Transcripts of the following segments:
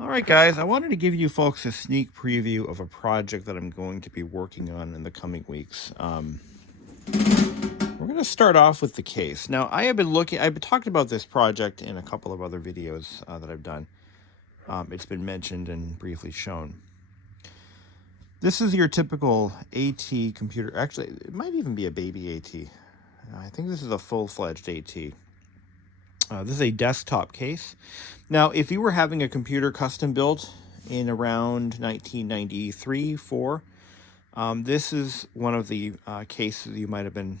All right, guys, I wanted to give you folks a sneak preview of a project that I'm going to be working on in the coming weeks. We're going to start off with the case. Now, I've been talking about this project in a couple of other videos that I've done. It's been mentioned and briefly shown. This is your typical AT computer. Actually, it might even be a baby AT. I think this is a full-fledged AT. This is a desktop case. Now, if you were having a computer custom built in around 1993-4, this is one of the cases you might have been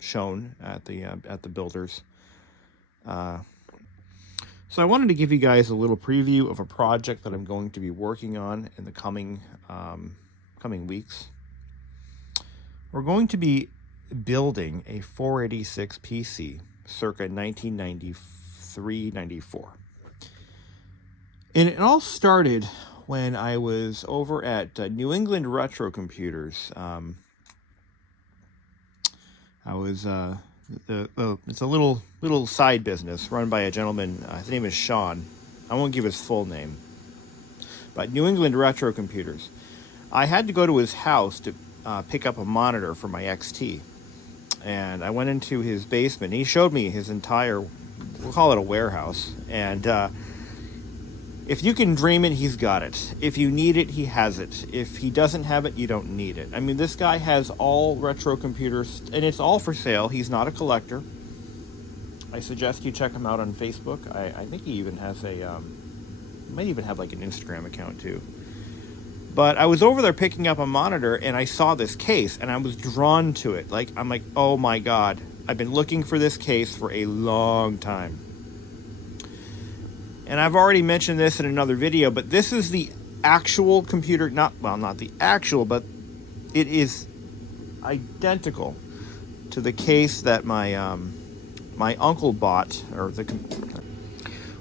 shown at the builders. So I wanted to give you guys a little preview of a project that I'm going to be working on in the coming weeks. We're going to be building a 486 PC circa 1993-94. And it all started when I was over at New England Retro Computers. It's a little side business run by a gentleman. His name is Sean. I won't give his full name. But New England Retro Computers. I had to go to his house to pick up a monitor for my XT. And I went into his basement. He showed me his entire, we'll call it a warehouse. And if you can dream it, he's got it. If you need it, he has it. If he doesn't have it, you don't need it. I mean, this guy has all retro computers, and it's all for sale. He's not a collector. I suggest you check him out on Facebook. I think he even has might even have like an Instagram account too. But I was over there picking up a monitor, and I saw this case, and I was drawn to it. I'm like, oh my God, I've been looking for this case for a long time. And I've already mentioned this in another video, but this is the actual computer, not the actual, but it is identical to the case that my my uncle bought,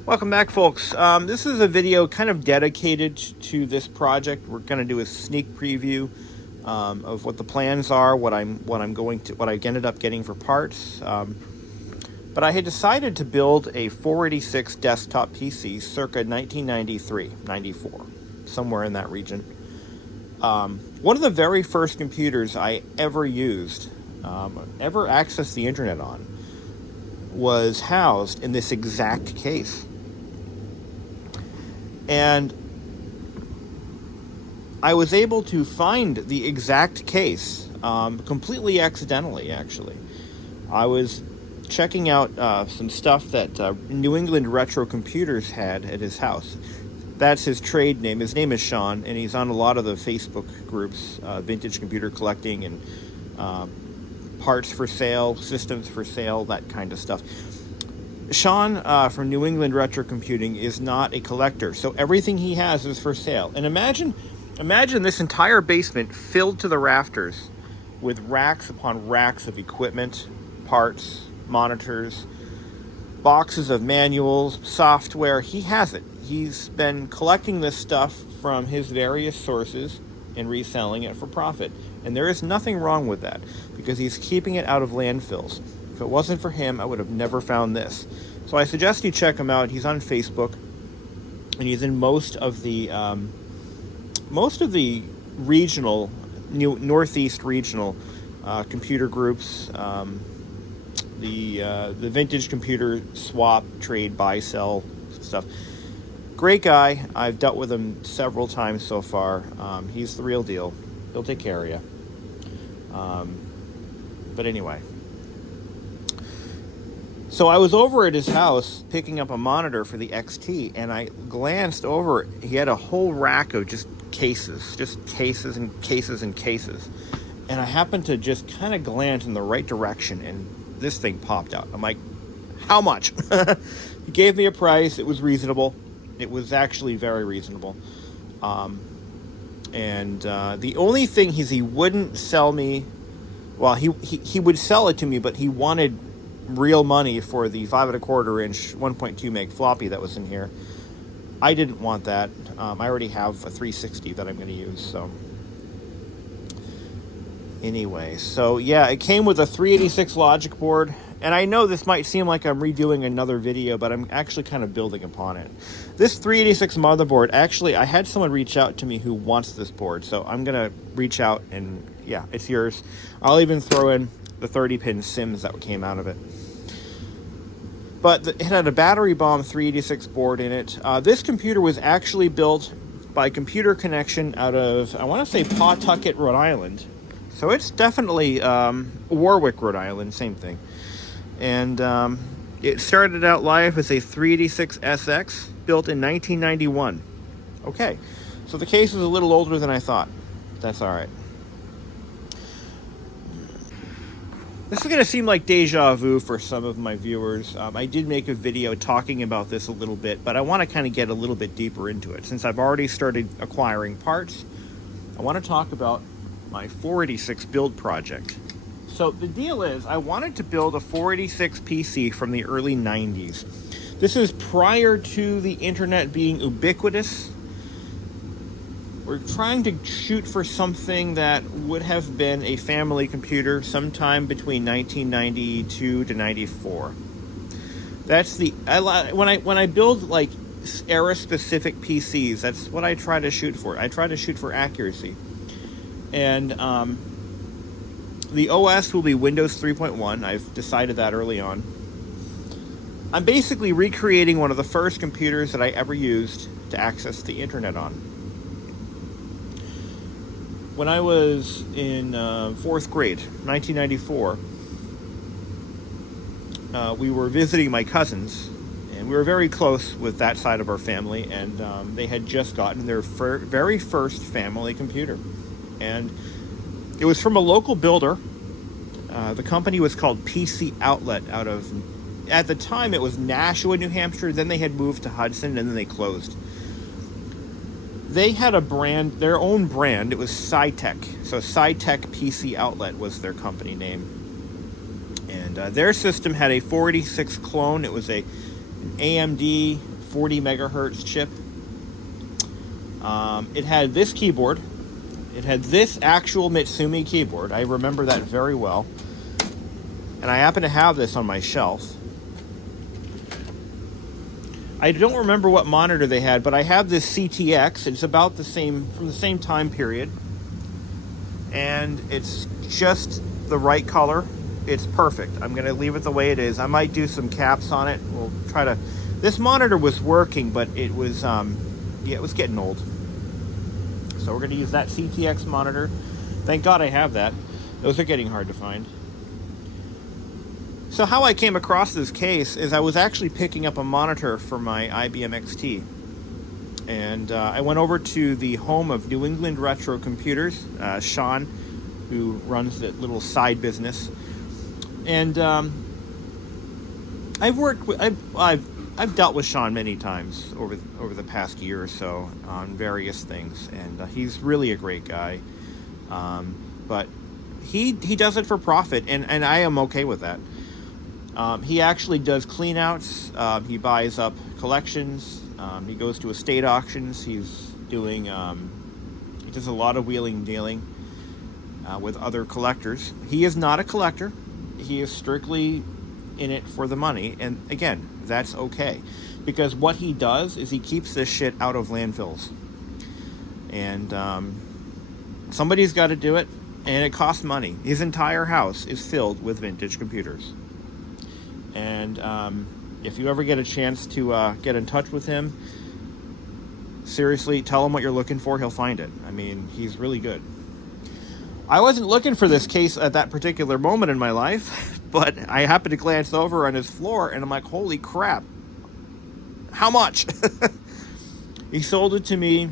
Welcome back, folks. This is a video kind of dedicated to this project. We're going to do a sneak preview of what the plans are, what I ended up getting for parts. But I had decided to build a 486 desktop PC circa 1993-94, somewhere in that region. One of the very first computers I ever used, ever accessed the internet on, was housed in this exact case. And I was able to find the exact case completely accidentally, actually. I was checking out some stuff that New England Retro Computers had at his house. That's his trade name. His name is Sean, and he's on a lot of the Facebook groups, vintage computer collecting and parts for sale, systems for sale, that kind of stuff. Sean from New England Retro Computing is not a collector, so everything he has is for sale. And imagine this entire basement filled to the rafters with racks upon racks of equipment, parts, monitors, boxes of manuals, software. He has it. He's been collecting this stuff from his various sources and reselling it for profit. And there is nothing wrong with that, because he's keeping it out of landfills. If it wasn't for him, I would have never found this. So I suggest you check him out. He's on Facebook, and he's in most of the regional, Northeast regional computer groups. The vintage computer swap, trade, buy, sell stuff. Great guy. I've dealt with him several times so far. He's the real deal. He'll take care of you. But anyway. So I was over at his house picking up a monitor for the XT, and I glanced over. He had a whole rack of just cases and cases and cases. And I happened to just kind of glance in the right direction, and this thing popped out. I'm like, how much? He gave me a price. It was reasonable. It was actually very reasonable. And the only thing he wouldn't sell me, well, he would sell it to me, but he wanted real money for the 5 1/4 inch 1.2 meg floppy that was in here. I didn't want that. I already have a 360 that I'm going to use, so. Anyway, so yeah, it came with a 386 logic board And I know this might seem like I'm redoing another video, but I'm actually kind of building upon it. This 386 motherboard, actually, I had someone reach out to me who wants this board, so I'm going to reach out and, yeah, it's yours. I'll even throw in the 30-pin Sims that came out of it. But it had a battery bomb 386 board in it. This computer was actually built by Computer Connection out of, I want to say, Pawtucket, Rhode Island. So it's definitely Warwick, Rhode Island, same thing. And it started out life as a 386SX built in 1991. Okay, so the case is a little older than I thought. That's all right. This is going to seem like deja vu for some of my viewers. I did make a video talking about this a little bit, but I want to kind of get a little bit deeper into it. Since I've already started acquiring parts, I want to talk about my 486 build project. So the deal is, I wanted to build a 486 PC from the early 90s. This is prior to the internet being ubiquitous. We're trying to shoot for something that would have been a family computer sometime between 1992 to 94. That's the when I build like era specific PCs, that's what I try to shoot for. I try to shoot for accuracy. And the OS will be Windows 3.1. I've decided that early on. I'm basically recreating one of the first computers that I ever used to access the internet on. When I was in 4th grade, 1994, we were visiting my cousins, and we were very close with that side of our family, and they had just gotten their very first family computer. And it was from a local builder. The company was called PC Outlet out of, at the time it was Nashua, New Hampshire. Then they had moved to Hudson, and then they closed. They had a brand, their own brand. It was SciTech. So SciTech PC Outlet was their company name. And their system had a 486 clone. It was an AMD 40 megahertz chip. It had this keyboard. It had this actual Mitsumi keyboard. I remember that very well. And I happen to have this on my shelf. I don't remember what monitor they had, but I have this CTX. It's about the same, from the same time period. And it's just the right color. It's perfect. I'm going to leave it the way it is. I might do some caps on it. We'll try to... This monitor was working, but it was, it was getting old. So we're going to use that CTX monitor. Thank God I have that. Those are getting hard to find. So how I came across this case is I was actually picking up a monitor for my IBM XT. And I went over to the home of New England Retro Computers, Sean, who runs that little side business. And I've dealt with Sean many times over the past year or so on various things, and he's really a great guy. But he does it for profit, and I am okay with that. He actually does cleanouts. He buys up collections. He goes to estate auctions. He's doing. He does a lot of wheeling and dealing with other collectors. He is not a collector. He is strictly in it for the money, and again, that's okay, because what he does is he keeps this shit out of landfills, and somebody's got to do it, and it costs money. His entire house is filled with vintage computers. And if you ever get a chance to get in touch with him, seriously, tell him what you're looking for. He'll find it. I mean, he's really good. I wasn't looking for this case at that particular moment in my life, but I happened to glance over on his floor, and I'm like, holy crap. How much? He sold it to me.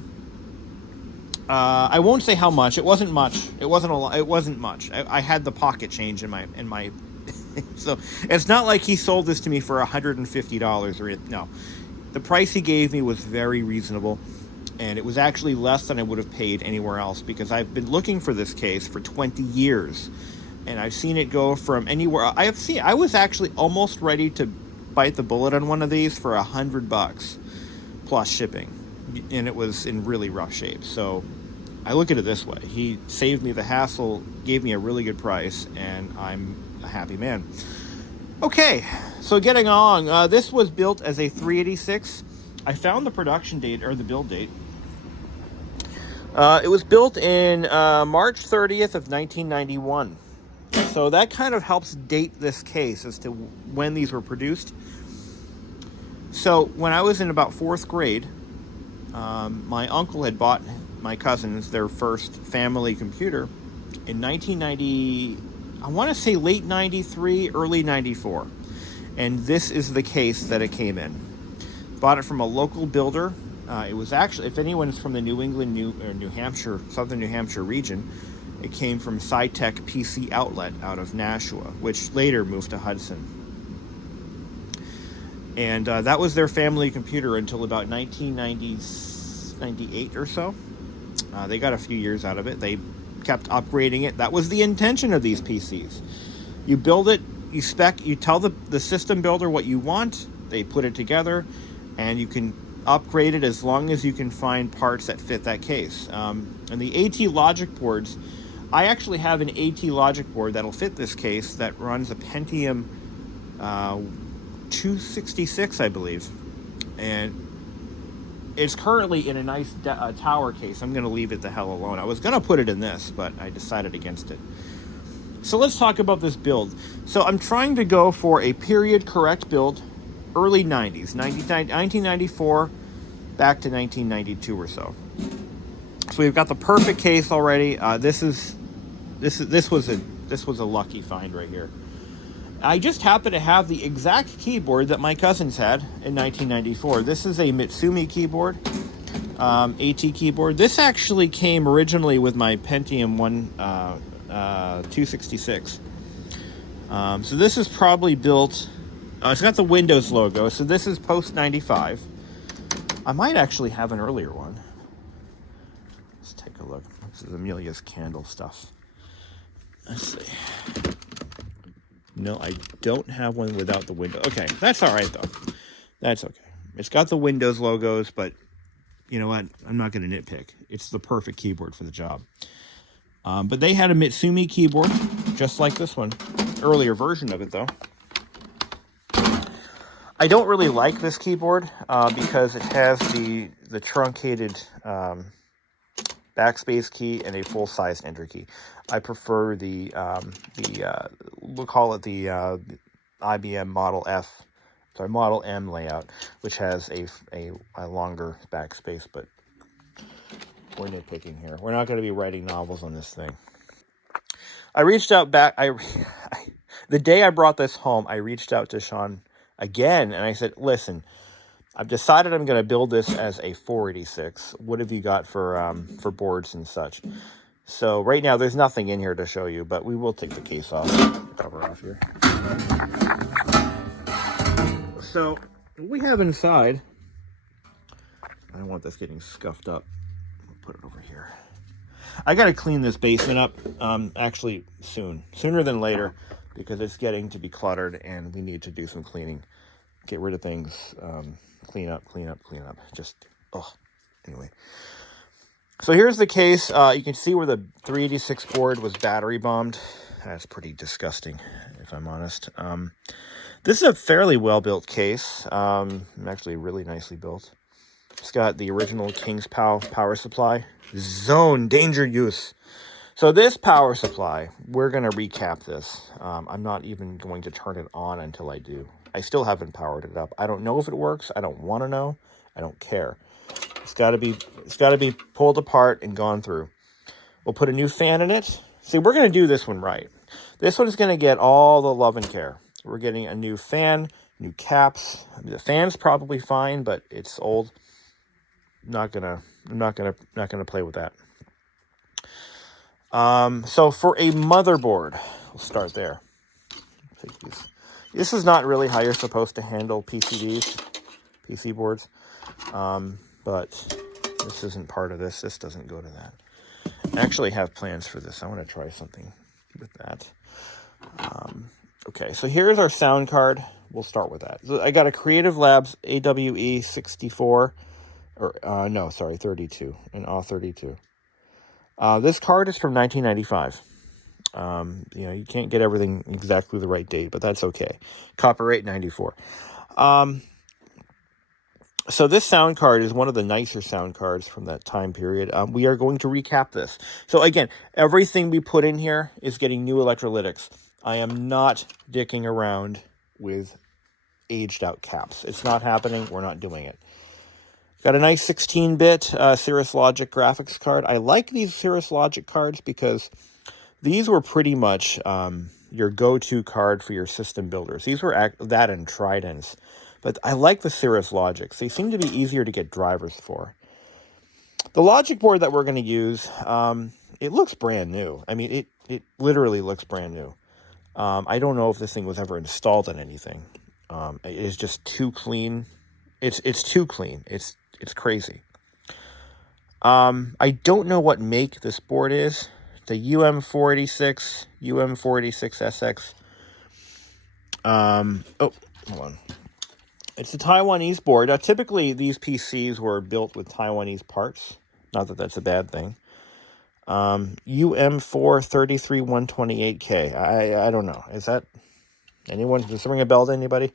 I won't say how much. It wasn't much. It wasn't a lot. It wasn't much. I had the pocket change in my so it's not like he sold this to me for $150 or no. The price he gave me was very reasonable, and it was actually less than I would have paid anywhere else, because I've been looking for this case for 20 years, and I've seen it go from anywhere. I was actually almost ready to bite the bullet on one of these for $100 plus shipping, and it was in really rough shape. So I look at it this way: he saved me the hassle, gave me a really good price, and I'm a happy man. Okay, so getting on. This was built as a 386. I found the production date, or the build date. It was built in March 30th of 1991. So that kind of helps date this case as to when these were produced. So when I was in about 4th grade, my uncle had bought my cousins their first family computer in 1990, I want to say late 93, early 94. And this is the case that it came in. Bought it from a local builder. It was actually, if anyone's from the New England, New Hampshire, Southern New Hampshire region, it came from SciTech PC Outlet out of Nashua, which later moved to Hudson. And that was their family computer until about 1998 or so. They got a few years out of it. They kept upgrading it. That was the intention of these PCs. You build it, you tell the system builder what you want, they put it together, and you can upgrade it as long as you can find parts that fit that case. And the AT logic boards, I actually have an AT logic board that'll fit this case that runs a Pentium 266, I believe. And it's currently in a nice tower case. I'm going to leave it the hell alone. I was going to put it in this, but I decided against it. So let's talk about this build. So I'm trying to go for a period correct build, early 90s, 1994 back to 1992 or so. So we've got the perfect case already. This was a lucky find right here. I just happen to have the exact keyboard that my cousins had in 1994. This is a Mitsumi keyboard, AT keyboard. This actually came originally with my Pentium 266. So this is probably built, it's got the Windows logo, so this is post 95. I might actually have an earlier one. Let's take a look. This is Amelia's candle stuff. Let's see. No, I don't have one without the window. Okay, that's all right, though. That's okay. It's got the Windows logos, but you know what? I'm not going to nitpick. It's the perfect keyboard for the job. But they had a Mitsumi keyboard, just like this one. Earlier version of it, though. I don't really like this keyboard because it has the truncated backspace key and a full-size enter key. I prefer we'll call it the IBM Model M layout, which has a longer backspace, but we're nitpicking here. We're not going to be writing novels on this thing. I reached out back, the day I brought this home, I reached out to Sean again, and I said, listen, I've decided I'm going to build this as a 486. What have you got for boards and such? So right now there's nothing in here to show you, but we will take the case off, cover off here. So what we have inside, I don't want this getting scuffed up. I'll put it over here. I got to clean this basement up actually sooner than later, because it's getting to be cluttered and we need to do some cleaning, get rid of things, clean up. Just, anyway. So here's the case. You can see where the 386 board was battery bombed. That's pretty disgusting, if I'm honest. This is a fairly well-built case. Actually really nicely built. It's got the original King's power supply. Zone, danger use. So this power supply, we're going to recap this. I'm not even going to turn it on until I do. I still haven't powered it up. I don't know if it works. I don't want to know. I don't care. It's got to be pulled apart and gone through. We'll put a new fan in it. See, we're going to do this one right. This one is going to get all the love and care. We're getting a new fan, new caps. The fan's probably fine, but it's old. I'm not gonna play with that. So for a motherboard, we'll start there. Take these. This is not really how you're supposed to handle PC boards. But this isn't part of this. This doesn't go to that. I actually have plans for this. I want to try something with that. Okay, so here's our sound card. We'll start with that. So I got a Creative Labs AWE 64, 32, an AW32. This card is from 1995. You know, you can't get everything exactly the right date, but that's okay. Copyright 94. So this sound card is one of the nicer sound cards from that time period. We are going to recap this. So again, everything we put in here is getting new electrolytics. I am not dicking around with aged out caps. It's not happening. We're not doing it. Got a nice 16-bit Cirrus Logic graphics card. I like these Cirrus Logic cards because these were pretty much your go-to card for your system builders. These were that and Tridents. But I like the Cirrus Logics. They seem to be easier to get drivers for. The logic board that we're going to use, it looks brand new. I mean, it literally looks brand new. I don't know if this thing was ever installed on anything. It is just too clean. It's too clean. It's crazy. I don't know what make this board is. The UM486, UM486SX. Oh, hold on. It's a Taiwanese board. Typically, these PCs were built with Taiwanese parts. Not that that's a bad thing. UM433-128K. I don't know. Is that anyone? Does it ring a bell to anybody?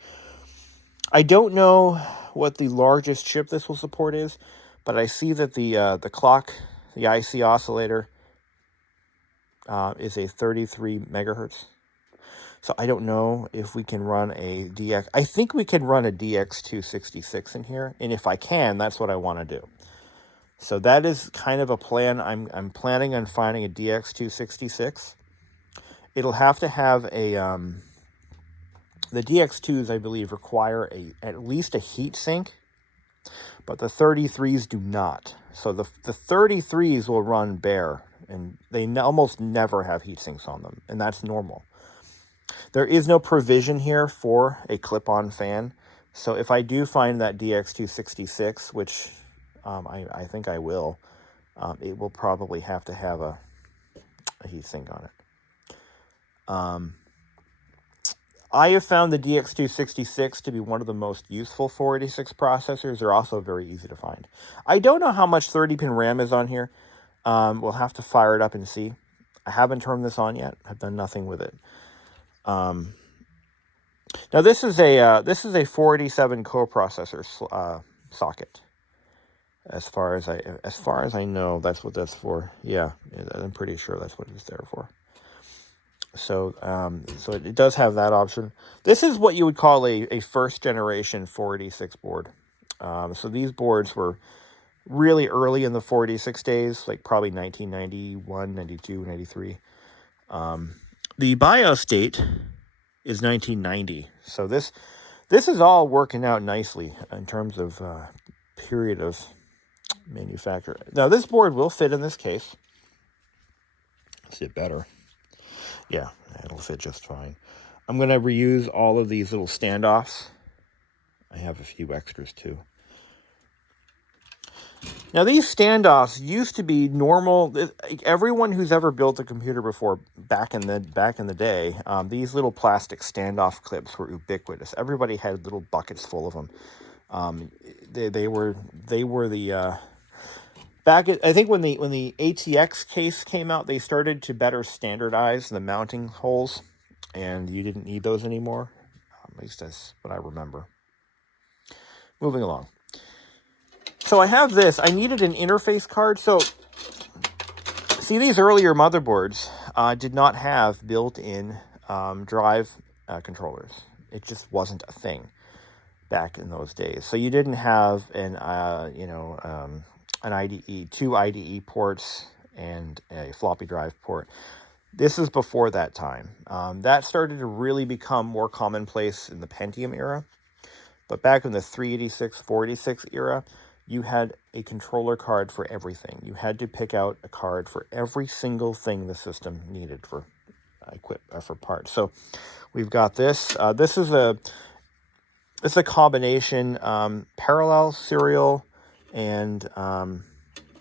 I don't know what the largest chip this will support is, but I see that the clock, the IC oscillator, is a 33 megahertz. So I don't know if we can run a DX. I think we can run a DX266 in here, and if I can, that's what I want to do. So that is kind of a plan. I'm planning on finding a DX266. It'll have to have a the DX2s, I believe, require at least a heat sink, but the 33s do not. So the 33s will run bare, and they almost never have heat sinks on them, and that's normal. There is no provision here for a clip-on fan. So if I do find that DX266, which I think I will, it will probably have to have a heatsink on it. I have found the DX266 to be one of the most useful 486 processors. They're also very easy to find. I don't know how much 30-pin RAM is on here. We'll have to fire it up and see. I haven't turned this on yet. I've done nothing with it. Now this is a 487 coprocessor socket. As far as I know, that's what that's for. Yeah, I'm pretty sure that's what it's there for. So so it does have that option. This is what you would call a first generation 486 board. So these boards were really early in the 486 days, like probably 1991, 92, 93. The BIOS date is 1990. So this is all working out nicely in terms of period of manufacture. Now this board will fit in this case. Let's get better. Yeah, it'll fit just fine. I'm going to reuse all of these little standoffs. I have a few extras too. Now these standoffs used to be normal. Everyone who's ever built a computer before, back in the day, these little plastic standoff clips were ubiquitous. Everybody had little buckets full of them. They were the I think when the ATX case came out, they started to better standardize the mounting holes, and you didn't need those anymore. At least that's what I remember. Moving along. So I have this. I needed an interface card. So, see, these earlier motherboards did not have built-in drive controllers. It just wasn't a thing back in those days. So you didn't have an IDE, two IDE ports, and a floppy drive port. This is before that time. That started to really become more commonplace in the Pentium era. But back in the 386, 486 era, you had a controller card for everything. You had to pick out a card for every single thing the system needed for for parts. So we've got this. This is a combination parallel, serial, and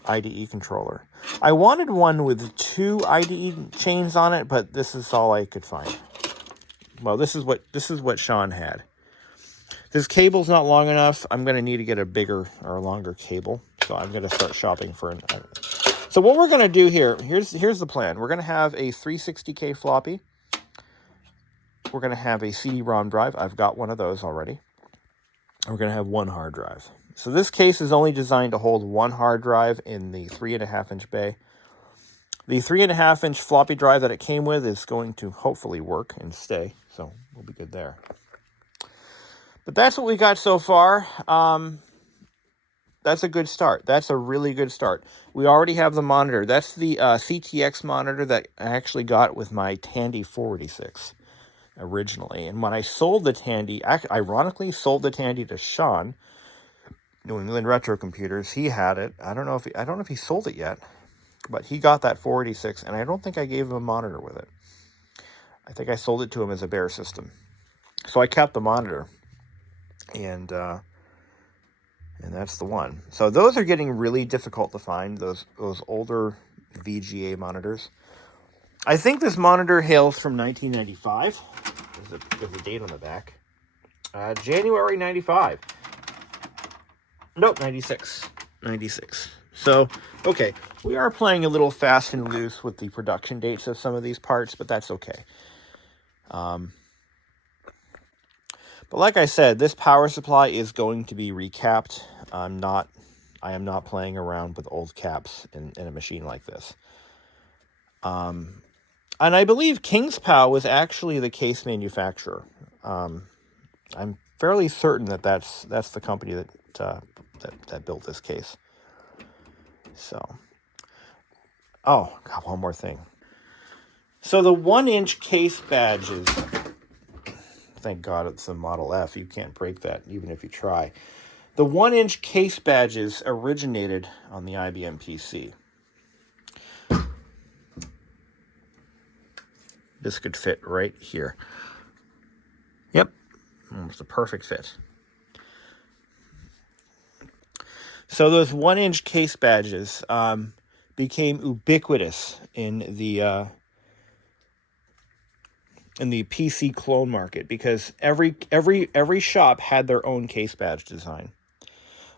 IDE controller. I wanted one with two IDE chains on it, but this is all I could find. Well, this is what Sean had. This cable's not long enough. I'm going to need to get a bigger or longer cable. So I'm going to start shopping for So what we're going to do here's the plan. We're going to have a 360K floppy. We're going to have a CD-ROM drive. I've got one of those already. We're going to have one hard drive. So this case is only designed to hold one hard drive in the 3.5-inch bay. The 3.5-inch floppy drive that it came with is going to hopefully work and stay, so we'll be good there. But that's what we got so far. That's a good start. That's a really good start. We already have the monitor. That's the CTX monitor that I actually got with my Tandy 486 originally. And when I sold the Tandy, ironically sold the Tandy to Sean, New England Retro Computers. He had it. I don't know if he sold it yet, but he got that 486, and I don't think I gave him a monitor with it. I think I sold it to him as a bare system. So I kept the monitor, and that's the one. So those are getting really difficult to find, those older VGA monitors. I think this monitor hails from 1995. There's a date on the back. January 95. Nope, 96. 96. So, okay, we are playing a little fast and loose with the production dates of some of these parts, but that's okay. But like I said, this power supply is going to be recapped. I am not playing around with old caps in a machine like this. And I believe Kingspow was actually the case manufacturer. I'm fairly certain that that's the company that built this case. So, oh, got one more thing. So the 1-inch case badges, thank God it's a Model F. You can't break that even if you try. The 1-inch case badges originated on the IBM PC. This could fit right here. Yep, almost a perfect fit. So those 1-inch case badges became ubiquitous in the PC clone market because every shop had their own case badge design.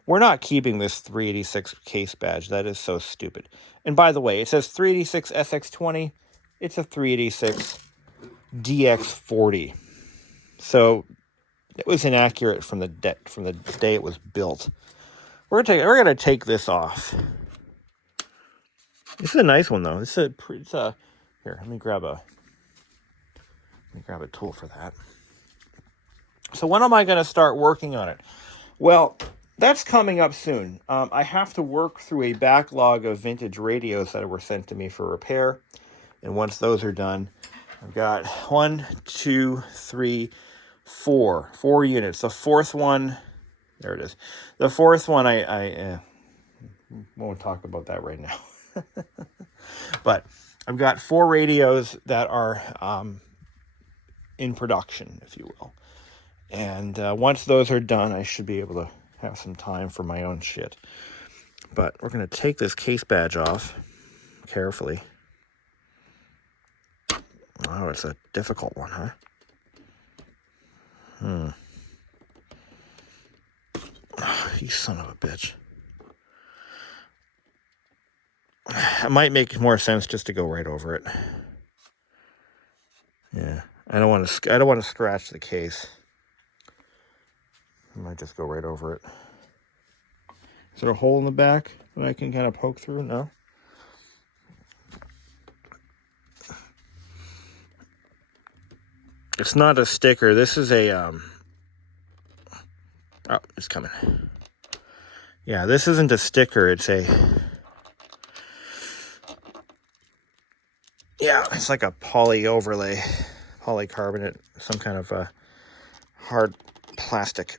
We're not keeping this 386 case badge. That is so stupid. And by the way, it says 386 SX20. It's a 386 DX40. So it was inaccurate from the day it was built. We're gonna take this off. This is a nice one though. It's a here. Let me grab a tool for that. So when am I going to start working on it? Well, that's coming up soon. I have to work through a backlog of vintage radios that were sent to me for repair. And once those are done, I've got 1, 2, 3, 4 units. The fourth one, there it is. The fourth one, I won't talk about that right now. But I've got 4 radios that are in production, if you will. And once those are done, I should be able to have some time for my own shit. But we're going to take this case badge off carefully. Oh, it's a difficult one, huh? Oh, you son of a bitch. It might make more sense just to go right over it. Yeah, I don't want to scratch the case. I might just go right over it. Is there a hole in the back that I can kind of poke through? No. It's not a sticker. This is a oh, it's coming. Yeah, this isn't a sticker. It's it's like a poly overlay, polycarbonate, some kind of hard plastic.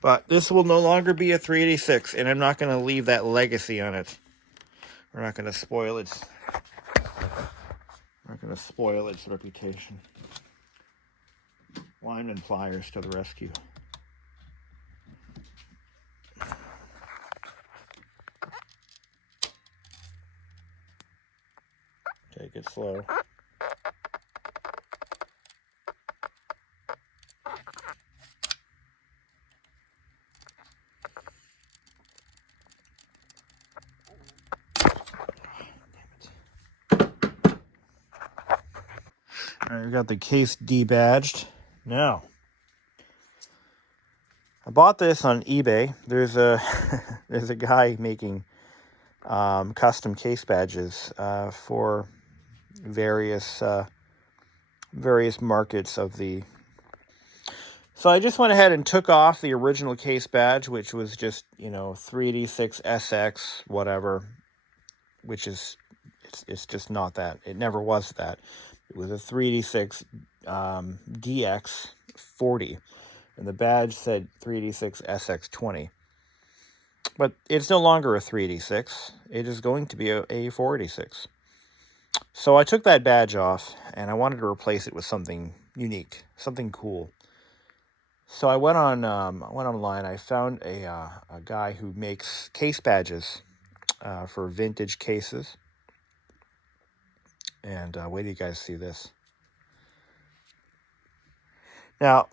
But this will no longer be a 386, and I'm not going to leave that legacy on it. We're not going to spoil its reputation. Lineman pliers to the rescue. Take it slow. All right, we got the case debadged. Now, I bought this on eBay. There's a there's a guy making custom case badges for various markets of the. So I just went ahead and took off the original case badge, which was just 386SX whatever, which is it's just not that. It never was that. It was a 386 DX40, and the badge said 386 SX20. But it's no longer a 386. It is going to be a 486. So I took that badge off, and I wanted to replace it with something unique, something cool. So I went online. I found a guy who makes case badges for vintage cases. And wait till you guys see this. Now,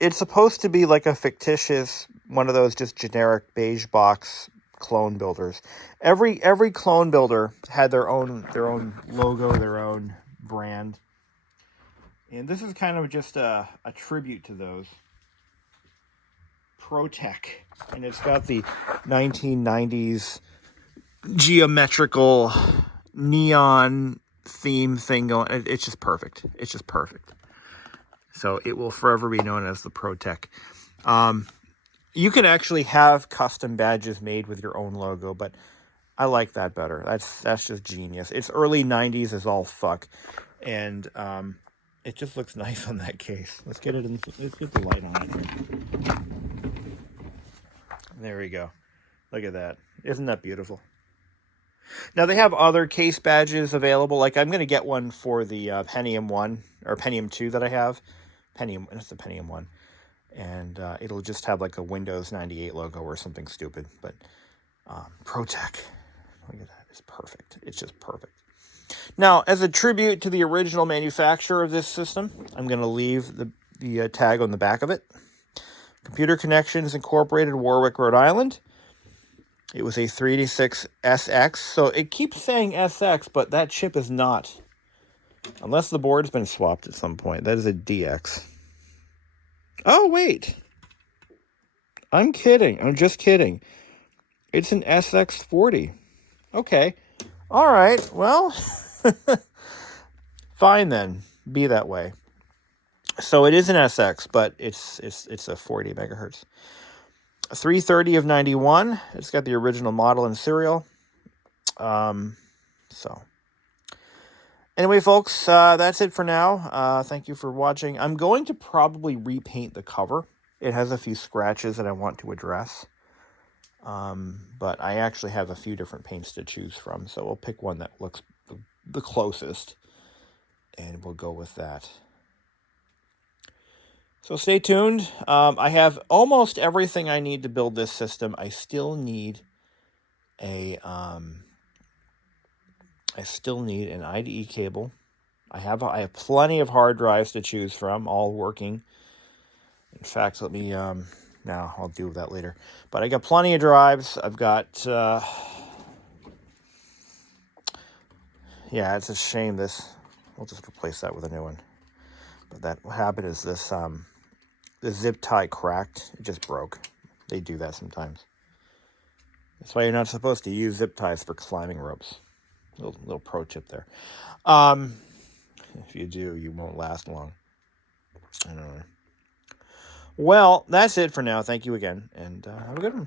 it's supposed to be like a fictitious, one of those just generic beige box clone builders. Every clone builder had their own logo, their own brand. And this is kind of just a tribute to those. ProTech. And it's got the 1990s geometrical neon theme thing going. It's just perfect. It's just perfect. So it will forever be known as the ProTech. You can actually have custom badges made with your own logo, but I like that better. That's just genius. It's early 90s as all fuck. And it just looks nice on that case. Let's get the light on it here. There we go. Look at that. Isn't that beautiful? Now, they have other case badges available. Like, I'm going to get one for the Pentium 1 or Pentium 2 that I have. It's the Pentium 1. And it'll just have like a Windows 98 logo or something stupid. But ProTech, look at that. It's perfect. It's just perfect. Now, as a tribute to the original manufacturer of this system, I'm going to leave the tag on the back of it. Computer Connections Incorporated, Warwick, Rhode Island. It was a 386SX. So it keeps saying SX, but that chip is not. Unless the board's been swapped at some point. That is a DX. Oh, wait. I'm kidding. I'm just kidding. It's an SX40. Okay. All right. Well, fine then. Be that way. So it is an SX, but it's a 40 megahertz. 330 of 91. It's got the original model and serial. So anyway, folks, that's it for now. Thank you for watching. I'm going to probably repaint the cover. It has a few scratches that I want to address. But I actually have a few different paints to choose from, so we'll pick one that looks the closest, and we'll go with that. So stay tuned. I have almost everything I need to build this system. I still need an IDE cable. I have plenty of hard drives to choose from, all working. In fact, let me now I'll deal with that later. But I got plenty of drives. I've got yeah, it's a shame we'll just replace that with a new one. But what happened is this zip tie cracked. It just broke. They do that sometimes. That's why you're not supposed to use zip ties for climbing ropes. Little pro tip there. If you do, you won't last long. I don't know. Well, that's it for now. Thank you again, and have a good one.